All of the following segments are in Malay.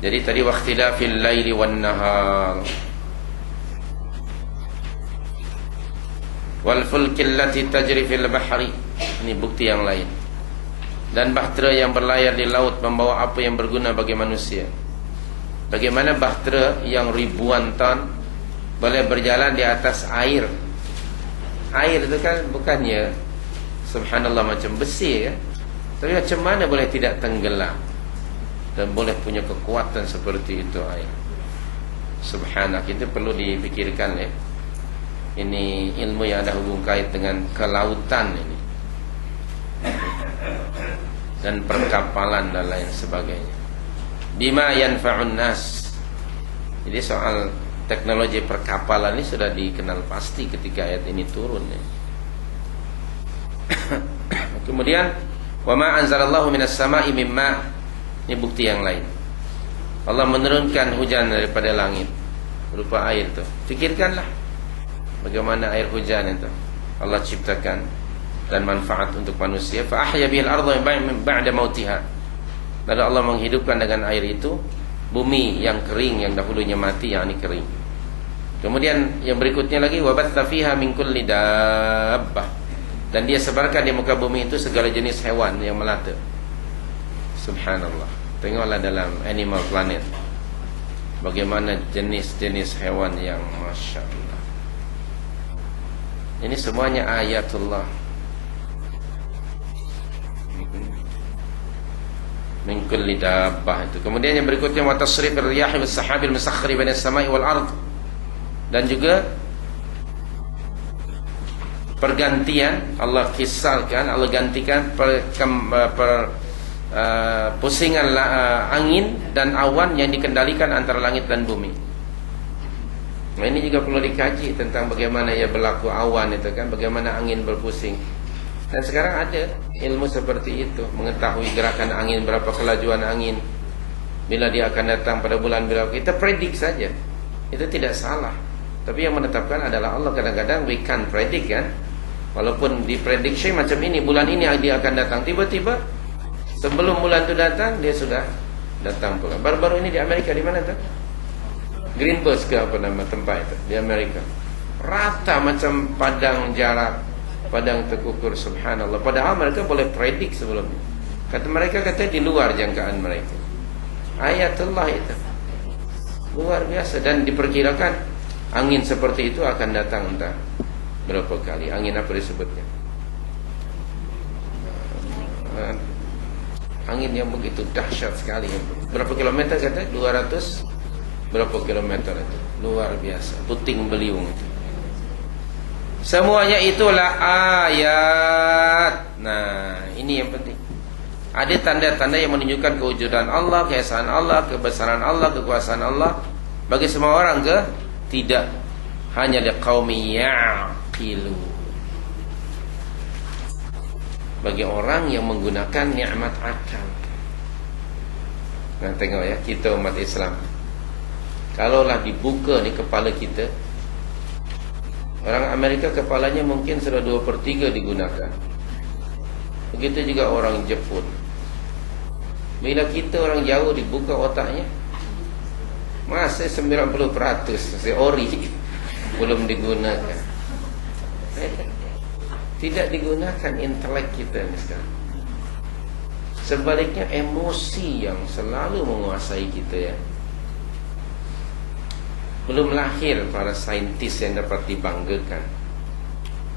Jadi tadi waqtilafil laili wan nahar wal fulkil lati tajri fil bahri. Ini bukti yang lain. Dan bahtera yang berlayar di laut membawa apa yang berguna bagi manusia. Bagaimana bahtera yang ribuan ton boleh berjalan di atas air. Air itu kan bukannya subhanallah macam besi ya. Tapi macam mana boleh tidak tenggelam dan boleh punya kekuatan seperti itu air. Subhanallah, itu perlu dipikirkan ya. Ini ilmu yang ada hubung kait dengan kelautan ini dan perkapalan dan lain sebagainya. Bima yanfa'un nas. Jadi soal teknologi perkapalan ini sudah dikenal pasti ketika ayat ini turun ya. Kemudian wa ma anzalallahu minas sama'i mimma. Ini bukti yang lain. Allah menurunkan hujan daripada langit berupa air itu. Fikirkanlah bagaimana air hujan itu Allah ciptakan dan manfaat untuk manusia. Fa ahya bihil ardha min ba'da mautiha. Lalu Allah menghidupkan dengan air itu bumi yang kering yang dahulunya mati, yang ini kering. Kemudian yang berikutnya lagi wa batha fiha min kulli dabbah. Dan dia sebarkan di muka bumi itu segala jenis hewan yang melata. Subhanallah. Tengoklah dalam Animal Planet bagaimana jenis-jenis hewan yang Masya Allah. Ini semuanya ayatullah. Min kulli dabbah itu. Kemudian yang berikutnya wa tasrifir riyahi was sahabil musakhkhari bainas samai wal ard. Dan juga pergantian Allah kisarkan, Allah gantikan pusingan angin dan awan yang dikendalikan antara langit dan bumi. Nah, ini juga perlu dikaji tentang bagaimana ya berlaku awan itu kan, bagaimana angin berpusing. Dan sekarang ada ilmu seperti itu, mengetahui gerakan angin, berapa kelajuan angin, bila dia akan datang pada bulan bila. Kita predik saja, itu tidak salah. Tapi yang menetapkan adalah Allah. Kadang-kadang we can't predict kan. Walaupun diprediksi macam ini, bulan ini dia akan datang, tiba-tiba sebelum bulan itu datang dia sudah datang pula. Baru-baru ini di Amerika, di mana tuh? Greenbush ke apa nama tempat itu di Amerika. Rata macam padang jarak, padang terkukur, subhanallah. Padahal mereka boleh predik sebelumnya. Kata mereka di luar jangkaan mereka. Ayatullah itu luar biasa. Dan diperkirakan angin seperti itu akan datang entah berapa kali. Angin apa disebutnya? Angin yang begitu dahsyat sekali. Berapa kilometer kata? 200 berapa kilometer itu? Luar biasa. Puting beliung itu. Semuanya itulah ayat. Nah, ini yang penting. Ada tanda-tanda yang menunjukkan kewujudan Allah, keesaan Allah, kebesaran Allah, kekuasaan Allah bagi semua orang ke? Tidak. Hanya liqaumi yaqilu. Bagi orang yang menggunakan nikmat akal. Nah, tengok ya, kita umat Islam. Kalaulah dibuka di kepala kita, orang Amerika kepalanya mungkin sudah 2/3 digunakan. Begitu juga orang Jepun. Bila kita orang jauh dibuka otaknya, masih 90% masih ori belum digunakan. Tidak digunakan intelek kita ini sekarang. Sebaliknya emosi yang selalu menguasai kita ya. Belum lahir para saintis yang dapat dibanggakan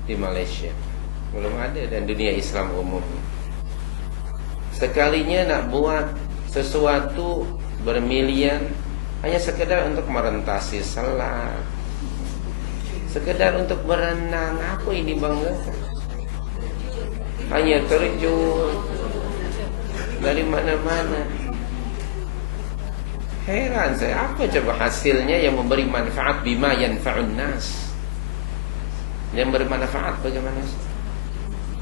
di Malaysia. Belum ada, dan dunia Islam umum. Sekalinya nak buat sesuatu bermilian hanya sekedar untuk merentasi salat, sekedar untuk berenang, apa ini banggakan? Hanya terjun dari mana-mana. Heran saya, apa coba hasilnya yang memberi manfaat? Bima yanfa'un nas, yang bermanfaat bagaimana?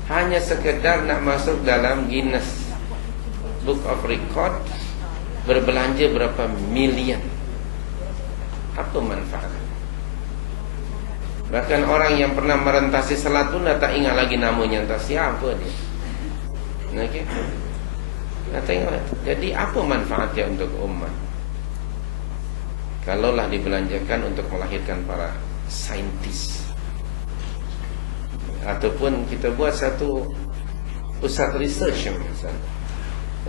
Hanya sekedar nak masuk dalam Guinness Book of Record, berbelanja berapa miliar. Apa manfaat? Bahkan orang yang pernah merentasi salat pun dah tak ingat lagi namanya, entah siapa dia. Okay. Nah, tengok. Jadi apa manfaatnya untuk umat? kalaulah dibelanjakan untuk melahirkan para saintis, ataupun kita buat satu pusat research misalnya.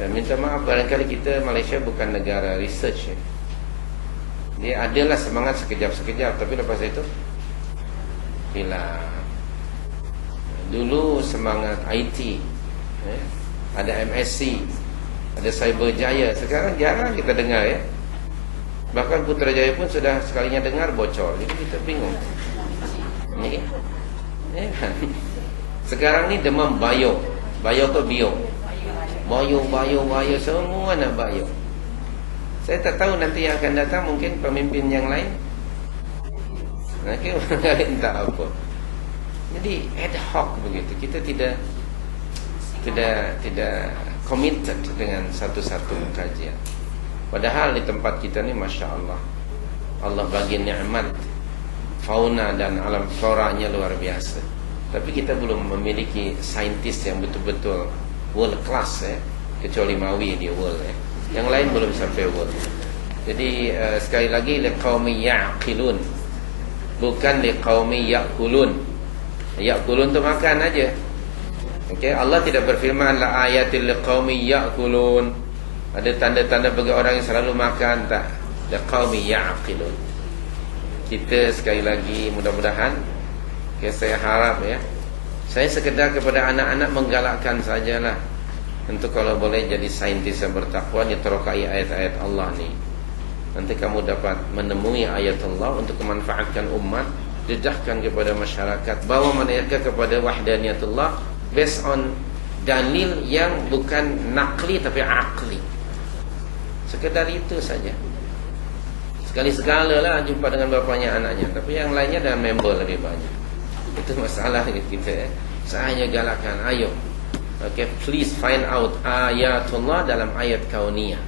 Minta maaf, barangkali kita Malaysia bukan negara research ya. Dia adalah semangat sekejap-sekejap, tapi lepas itu hilang. Dulu semangat IT ya. Ada MSc, ada Cyberjaya. Sekarang jarang kita dengar ya. Bahkan Putrajaya pun sudah sekalinya dengar bocor. Jadi kita bingung ya. Sekarang ni demam bio. Bio ke bio? Bio semua nak bio. Saya tak tahu nanti yang akan datang mungkin pemimpin yang lain. Nanti orang lain tak apa. Jadi ad hoc begitu. Kita tidak committed dengan satu-satu kajian. Padahal di tempat kita ni Masya Allah, Allah bagi nikmat fauna dan alam floranya luar biasa. Tapi kita belum memiliki saintis yang betul-betul world class ya. Kecuali Mawi dia world ya. Yang lain belum sampai world. Jadi sekali lagi liqaumi ya'qilun, bukan liqaumi ya'kulun. Ya'kulun tu makan aja. Okey, Allah tidak berfirman la ayatil liqaumi ya'kulun. Ada tanda-tanda bagi orang yang selalu makan, tak. Liqaumi ya'qilun. Kita sekali lagi mudah-mudahan, saya harap ya. Saya sekedar kepada anak-anak menggalakkan sajalah, untuk kalau boleh jadi saintis yang bertakwa, diterokai ayat-ayat Allah ni. Nanti kamu dapat menemui ayat Allah untuk memanfaatkan umat, dedahkan kepada masyarakat, bawa mereka kepada wahdaniyatullah based on dalil yang bukan nakli tapi akli. Sekedar itu saja. Sekali-sekala lah jumpa dengan bapaknya anaknya, tapi yang lainnya dengan member lebih banyak. Itu masalah kita ya. Saya hanya galakkan, ayo, okay, please find out ayatullah dalam ayat kauniyah.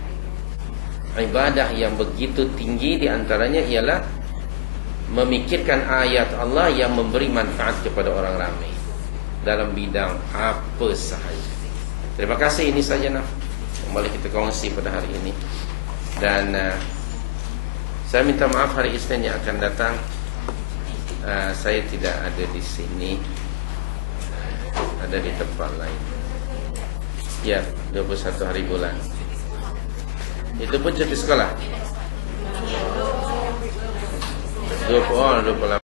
Ibadah yang begitu tinggi diantaranya ialah memikirkan ayat Allah yang memberi manfaat kepada orang ramai dalam bidang apa sahaja. Terima kasih, ini saja nak kembali kita kongsi pada hari ini. Dan saya minta maaf hari Isnin yang akan datang saya tidak ada di sini, ada di tempat lain. Ya, 21 hari bulan. Itu pun cuti sekolah. 28